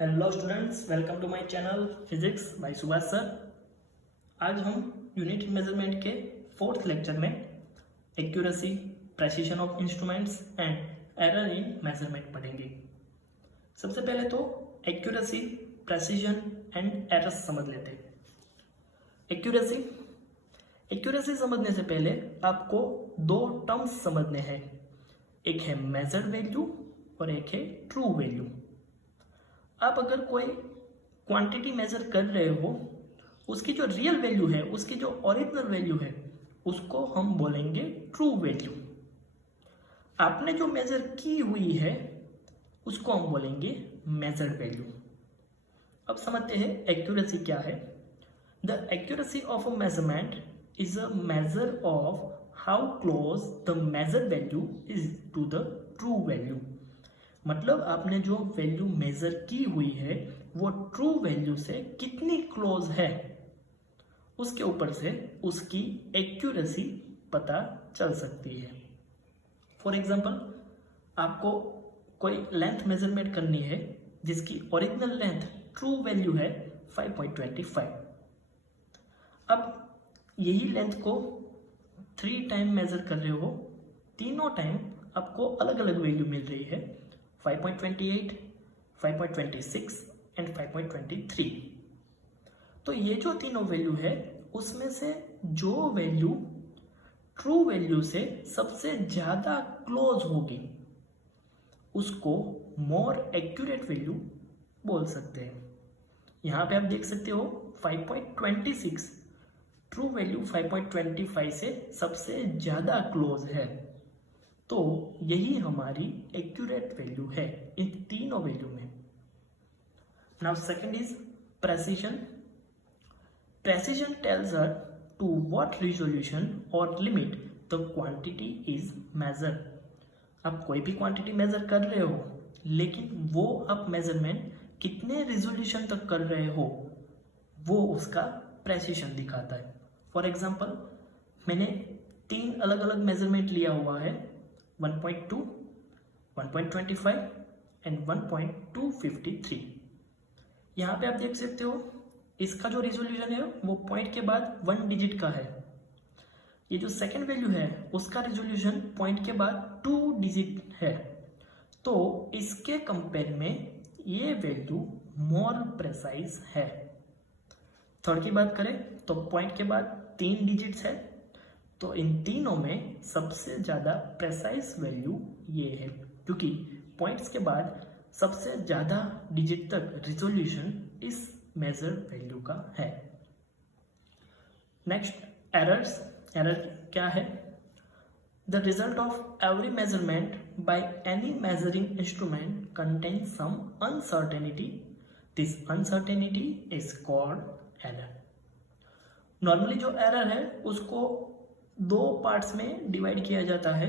Hello students, welcome to my channel physics by Subhash sir. आज हम unit measurement के fourth lecture में accuracy, precision of instruments and error in measurement पढ़ेंगे। सबसे पहले तो एक्यूरेसी, प्रेसिशन एंड एरर्स समझ लेते हैं। एक्यूरेसी समझने से पहले आपको दो टर्म्स समझने हैं। एक है मेजर्ड वैल्यू और एक है ट्रू वैल्यू। आप अगर कोई क्वांटिटी मेजर कर रहे हो, उसकी जो रियल वैल्यू है, उसकी जो ओरिजिनल वैल्यू है, उसको हम बोलेंगे ट्रू वैल्यू। आपने जो मेजर की हुई है उसको हम बोलेंगे मेजर्ड वैल्यू। अब समझते हैं एक्यूरेसी क्या है। The accuracy of a measurement is a measure of how close the measured value is to the true value. मतलब आपने जो वैल्यू मेजर की हुई है वो ट्रू वैल्यू से कितनी क्लोज है, उसके ऊपर से उसकी एक्यूरेसी पता चल सकती है। फॉर एग्जांपल, आपको कोई लेंथ मेजरमेंट करनी है जिसकी ओरिजिनल लेंथ ट्रू वैल्यू है 5.25। अब यही लेंथ को 3 टाइम मेजर कर रहे हो, तीनों टाइम आपको अलग अलग वैल्यू मिल रही है, 5.28, 5.26 एंड 5.23। तो ये जो तीनों वैल्यू है उसमें से जो वैल्यू ट्रू वैल्यू से सबसे ज़्यादा क्लोज होगी उसको मोर एक्यूरेट वैल्यू बोल सकते हैं। यहाँ पे आप देख सकते हो 5.26, ट्रू वैल्यू 5.25 से सबसे ज़्यादा क्लोज है, तो यही हमारी एक्यूरेट वैल्यू है इन तीनों वैल्यू में। Now second is precision. Precision tells us to what resolution और limit the quantity is measure. आप कोई भी क्वांटिटी मेजर कर रहे हो, लेकिन वो आप मेजरमेंट कितने रिजोल्यूशन तक कर रहे हो वो उसका प्रेसिशन दिखाता है। फॉर एग्जांपल, मैंने 3 अलग अलग मेजरमेंट लिया हुआ है, 1.2, 1.25 एंड 1.253। यहाँ पे आप देख सकते हो इसका जो रिजोल्यूशन है वो पॉइंट के बाद 1 डिजिट का है। ये जो सेकेंड वैल्यू है उसका रिजोल्यूशन पॉइंट के बाद 2 डिजिट है। तो इसके कंपेयर में ये वैल्यू मोर प्रेसाइज है। थर्ड की बात करें तो पॉइंट के बाद 3 डिजिट्स है, तो इन तीनों में सबसे ज़्यादा प्रेसाइज वैल्यू ये है, क्योंकि पॉइंट्स के बाद सबसे ज़्यादा डिजिट तक रिजोल्यूशन इस मेजर वैल्यू का है। Next, errors. एरर क्या है? The result of every measurement by any measuring instrument contains some uncertainty. This uncertainty is called error. Normally जो एरर है उसको 2 पार्ट्स में डिवाइड किया जाता है।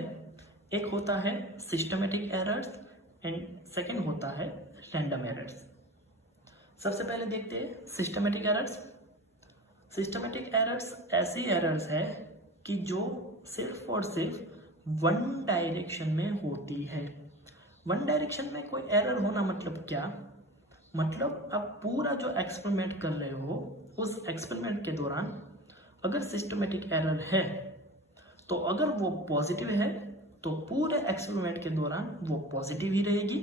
एक होता है सिस्टमेटिक एरर्स एंड सेकंड होता है रैंडम एरर्स। सबसे पहले देखते हैं सिस्टमेटिक एरर्स। सिस्टमेटिक एरर्स ऐसी एरर्स है कि जो सिर्फ और सिर्फ वन डायरेक्शन में होती है। वन डायरेक्शन में कोई एरर होना मतलब क्या? मतलब आप पूरा जो एक्सपेरिमेंट कर रहे हो उस एक्सपेरिमेंट के दौरान अगर सिस्टमेटिक एरर है तो अगर वो पॉजिटिव है तो पूरे एक्सपेरिमेंट के दौरान वो पॉजिटिव ही रहेगी।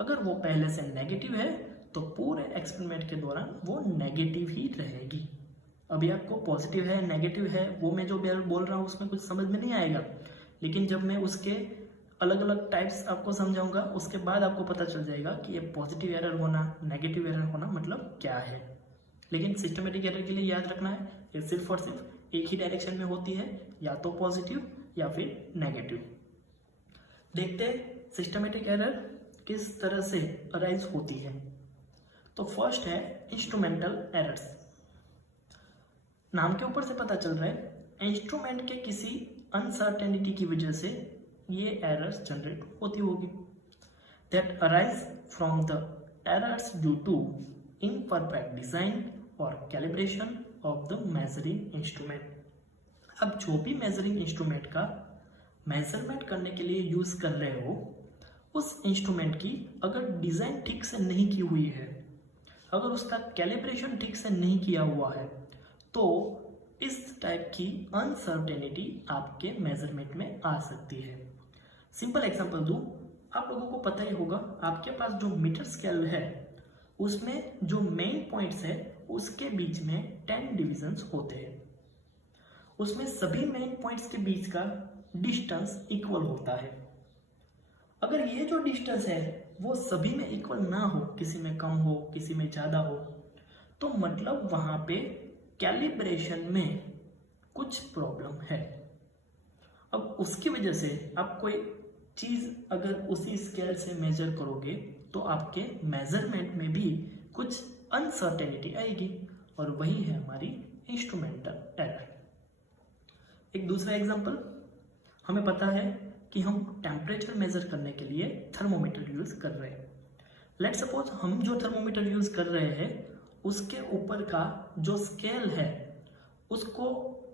अगर वो पहले से नेगेटिव है तो पूरे एक्सपेरिमेंट के दौरान वो नेगेटिव ही रहेगी। अभी आपको पॉजिटिव है, नेगेटिव है, वो मैं जो बोल रहा हूँ उसमें कुछ समझ में नहीं आएगा, लेकिन जब मैं उसके अलग अलग टाइप्स आपको समझाऊंगा उसके बाद आपको पता चल जाएगा कि ये पॉजिटिव एरर होना, नेगेटिव एरर होना मतलब क्या है। लेकिन सिस्टमेटिक एरर के लिए याद रखना है ये सिर्फ और सिर्फ एक ही डायरेक्शन में होती है, या तो पॉजिटिव या फिर नेगेटिव। देखते हैं सिस्टमेटिक एरर किस तरह से अराइज होती है। तो फर्स्ट है इंस्ट्रूमेंटल एरर्स। नाम के ऊपर से पता चल रहा है इंस्ट्रूमेंट के किसी अनसर्टेनिटी की वजह से ये एरर्स जनरेट होती होगी। That arise from the errors due to imperfect design और calibration of the measuring instrument. अब जो भी मेजरिंग इंस्ट्रूमेंट का मेजरमेंट करने के लिए यूज कर रहे हो उस इंस्ट्रूमेंट की अगर डिज़ाइन ठीक से नहीं की हुई है, अगर उसका कैलिब्रेशन ठीक से नहीं किया हुआ है, तो इस टाइप की अनसर्टेनिटी आपके मेजरमेंट में आ सकती है। सिंपल एग्जांपल दूं, आप लोगों को पता ही होगा, आपके पास जो मीटर स्केल है उसमें जो मेन पॉइंट्स है उसके बीच में 10 डिविजन्स होते हैं। उसमें सभी मेन पॉइंट्स के बीच का डिस्टेंस इक्वल होता है। अगर ये जो डिस्टेंस है वो सभी में इक्वल ना हो, किसी में कम हो, किसी में ज़्यादा हो, तो मतलब वहाँ पे कैलिब्रेशन में कुछ प्रॉब्लम है। अब उसकी वजह से आप कोई चीज़ अगर उसी स्केल से मेजर करोगे तो आपके मेजरमेंट में भी कुछ अनसर्टेनिटी आएगी, और वही है हमारी इंस्ट्रूमेंटल एरर। एक दूसरा एग्जांपल, हमें पता है कि हम टेम्परेचर मेजर करने के लिए थर्मोमीटर यूज़ कर रहे हैं। लेट्स सपोज हम जो थर्मोमीटर यूज़ कर रहे हैं उसके ऊपर का जो स्केल है उसको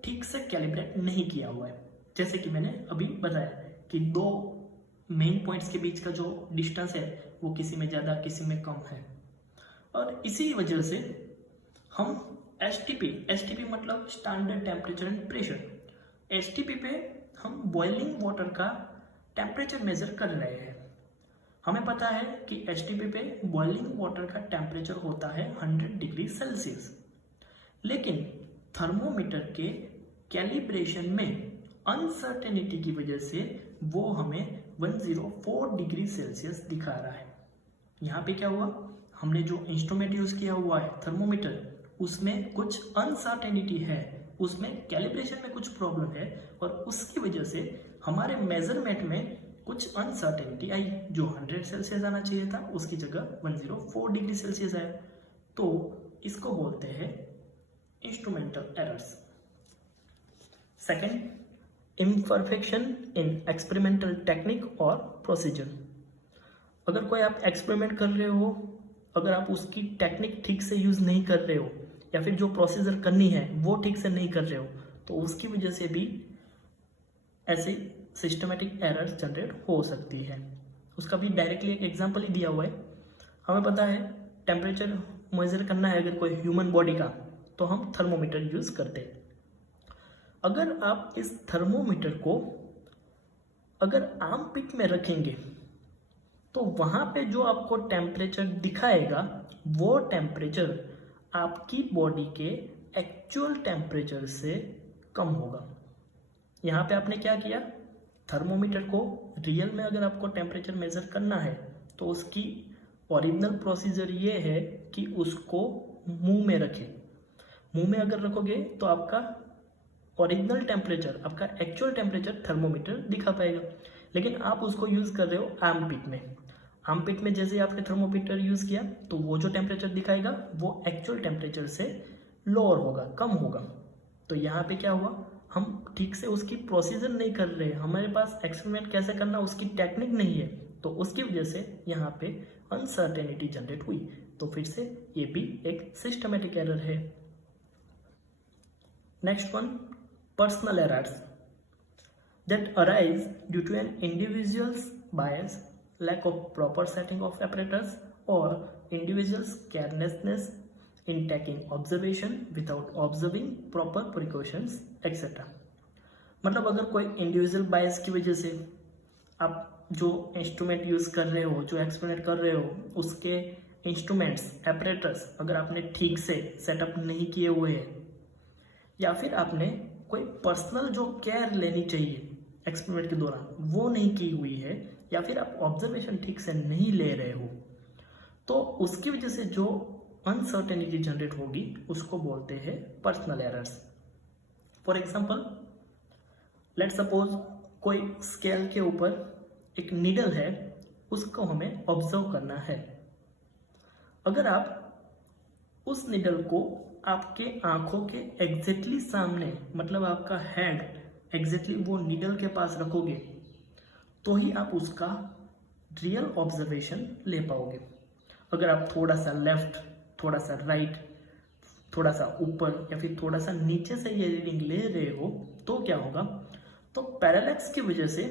ठीक से कैलिब्रेट नहीं किया हुआ है। जैसे कि मैंने अभी बताया कि दो मेन पॉइंट्स के बीच का जो डिस्टेंस है वो किसी में ज़्यादा, किसी में कम है, और इसी वजह से हम एसटीपी मतलब standard temperature and pressure, STP पे हम बॉइलिंग वाटर का टेम्परेचर मेजर कर रहे हैं। हमें पता है कि एसटीपी पे बॉइलिंग वाटर का टेम्परेचर होता है 100 डिग्री सेल्सियस, लेकिन थर्मोमीटर के कैलिब्रेशन में अनसर्टेनिटी की वजह से वो हमें 104 डिग्री सेल्सियस दिखा रहा है। यहाँ पे क्या हुआ, हमने जो इंस्ट्रूमेंट यूज़ किया हुआ है थर्मोमीटर, उसमें कुछ अनसर्टेनिटी है, उसमें कैलिब्रेशन में कुछ प्रॉब्लम है, और उसकी वजह से हमारे मेजरमेंट में कुछ अनसर्टेनिटी आई। जो 100 सेल्सियस आना चाहिए था उसकी जगह 104 डिग्री सेल्सियस आया। तो इसको बोलते हैं instrumental errors. Second, imperfection in experimental technique और प्रोसीजर। अगर कोई आप एक्सपेरिमेंट कर रहे हो, अगर आप उसकी टेक्निक ठीक से यूज़ नहीं कर रहे हो, या फिर जो प्रोसीजर करनी है वो ठीक से नहीं कर रहे हो, तो उसकी वजह से भी ऐसे सिस्टमेटिक एरर्स जनरेट हो सकती है। उसका भी डायरेक्टली एक एग्जांपल ही दिया हुआ है। हमें पता है टेम्परेचर मेजर करना है अगर कोई ह्यूमन बॉडी का, तो हम थर्मोमीटर यूज़ करते हैं। अगर आप इस थर्मोमीटर को अगर आर्म पिट में रखेंगे तो वहाँ पे जो आपको टेम्परेचर दिखाएगा वो टेम्परेचर आपकी बॉडी के एक्चुअल टेम्परेचर से कम होगा। यहाँ पे आपने क्या किया, थर्मोमीटर को रियल में अगर आपको टेम्परेचर मेजर करना है तो उसकी ओरिजिनल प्रोसीजर ये है कि उसको मुंह में रखें। मुंह में अगर रखोगे तो आपका ओरिजिनल टेम्परेचर, आपका एक्चुअल टेम्परेचर थर्मोमीटर दिखा पाएगा, लेकिन आप उसको यूज़ कर रहे हो आर्म पिट में। आर्म पिट में जैसे आपने थर्मोमीटर यूज़ किया तो वो जो टेम्परेचर दिखाएगा वो एक्चुअल टेम्परेचर से लोअर होगा, कम होगा। तो यहाँ पे क्या हुआ, हम ठीक से उसकी प्रोसीजर नहीं कर रहे, हमारे पास एक्सपेरिमेंट कैसे करना उसकी टेक्निक नहीं है, तो उसकी वजह से यहाँ पे अनसर्टेनिटी जनरेट हुई। तो फिर से ये भी एक सिस्टमेटिक एरर है। Next one, personal errors that arise due to an individual's bias, lack of proper setting of apparatus, or individual's carelessness in taking observation without observing proper precautions, etc. मतलब अगर कोई इंडिविजुअल बायस की वजह से आप जो instrument use कर रहे हो, जो एक्सपेरिमेंट कर रहे हो, उसके इंस्ट्रूमेंट्स, एपरेटस अगर आपने ठीक से सेटअप नहीं किए हुए हैं, या फिर आपने कोई पर्सनल जो केयर लेनी चाहिए एक्सपेरिमेंट के दौरान वो नहीं की हुई है, या फिर आप ऑब्जर्वेशन ठीक से नहीं ले रहे हो, तो उसकी वजह से जो अनसर्टेनिटी जनरेट होगी उसको बोलते हैं personal errors. For example, let's suppose कोई स्केल के ऊपर एक नीडल है, उसको हमें ऑब्जर्व करना है। अगर आप उस नीडल को आपके आंखों के एग्जैक्टली सामने, मतलब आपका हेड एग्जैक्टली वो नीडल के पास रखोगे तो ही आप उसका रियल ऑब्जर्वेशन ले पाओगे। अगर आप थोड़ा सा लेफ्ट, थोड़ा सा राइट, थोड़ा सा ऊपर या फिर थोड़ा सा नीचे से ये रीडिंग ले रहे हो तो क्या होगा, तो पैरेलैक्स की वजह से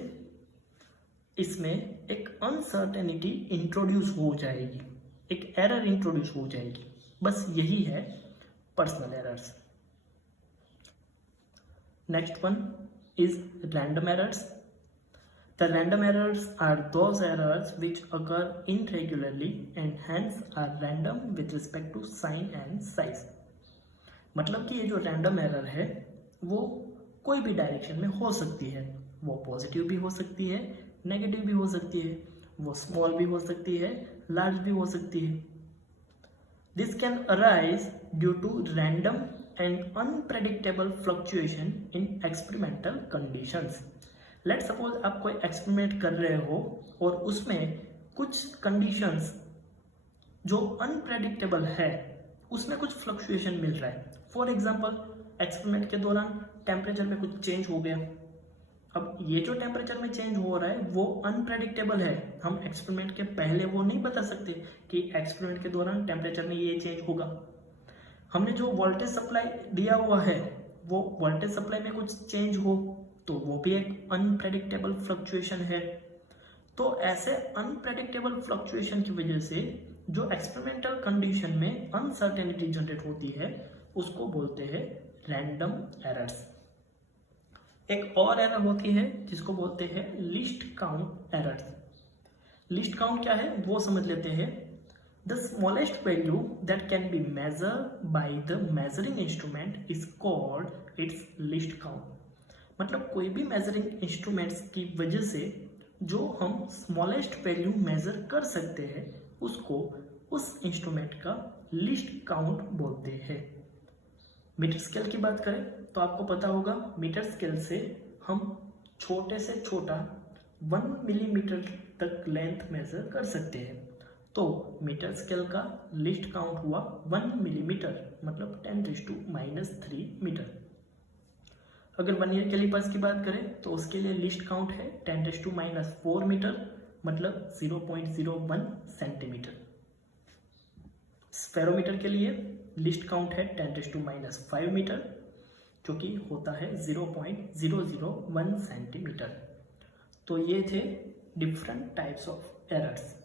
इसमें एक अनसर्टेनिटी इंट्रोड्यूस हो जाएगी, एक एरर इंट्रोड्यूस हो जाएगी। बस यही है personal errors. Next one is random errors. The random errors are those errors which occur irregularly and hence are random with respect to sign and size। मतलब कि ये जो रैंडम एरर है वो कोई भी डायरेक्शन में हो सकती है, वो पॉजिटिव भी हो सकती है, नेगेटिव भी हो सकती है, वो स्मॉल भी हो सकती है, लार्ज भी हो सकती है। This can arise due to random and unpredictable fluctuation in experimental conditions. Let suppose आप कोई एक्सपेरिमेंट कर रहे हो और उसमें कुछ कंडीशंस जो अनप्रेडिक्टेबल है उसमें कुछ फ्लक्चुएशन मिल रहा है। फॉर एग्जांपल एक्सपेरिमेंट के दौरान टेम्परेचर में कुछ चेंज हो गया। अब ये जो टेम्परेचर में चेंज हो रहा है वो अनप्रेडिक्टेबल है, हम एक्सपेरिमेंट के पहले वो नहीं बता सकते कि एक्सपेरिमेंट के दौरान टेम्परेचर में ये चेंज होगा। हमने जो वोल्टेज सप्लाई दिया हुआ है वो वोल्टेज सप्लाई में कुछ चेंज हो तो वो भी एक अनप्रेडिक्टेबल फ्लक्चुएशन है। तो ऐसे अनप्रेडिक्टेबल फ्लक्चुएशन की वजह से जो एक्सपेरिमेंटल कंडीशन में अनसर्टेनिटी जनरेट होती है उसको बोलते हैं रैंडम एरर्स। एक और एरर होती है जिसको बोलते हैं least count errors. Least count क्या है वो समझ लेते हैं। The smallest value that can be measured by the measuring instrument is called its least count. मतलब कोई भी मेजरिंग इंस्ट्रूमेंट्स की वजह से जो हम स्मॉलेस्ट वैल्यू मेजर कर सकते हैं उसको उस इंस्ट्रूमेंट का लीस्ट काउंट बोलते हैं। मीटर स्केल की बात करें तो आपको पता होगा मीटर स्केल से हम छोटे से छोटा 1 मिलीमीटर तक लेंथ मेजर कर सकते हैं। तो मीटर स्केल का लीस्ट काउंट हुआ 1 मिलीमीटर, मतलब 10⁻³ मीटर। अगर 1 ईयर कैलिपर्स की बात करें तो उसके लिए लिस्ट काउंट है 10⁻⁴ मीटर, मतलब 0.01 सेंटीमीटर। स्फेरोमीटर के लिए लिस्ट काउंट है 10⁻⁵ मीटर, जो कि होता है 0.001 सेंटीमीटर। तो ये थे डिफरेंट टाइप्स ऑफ एरर्स।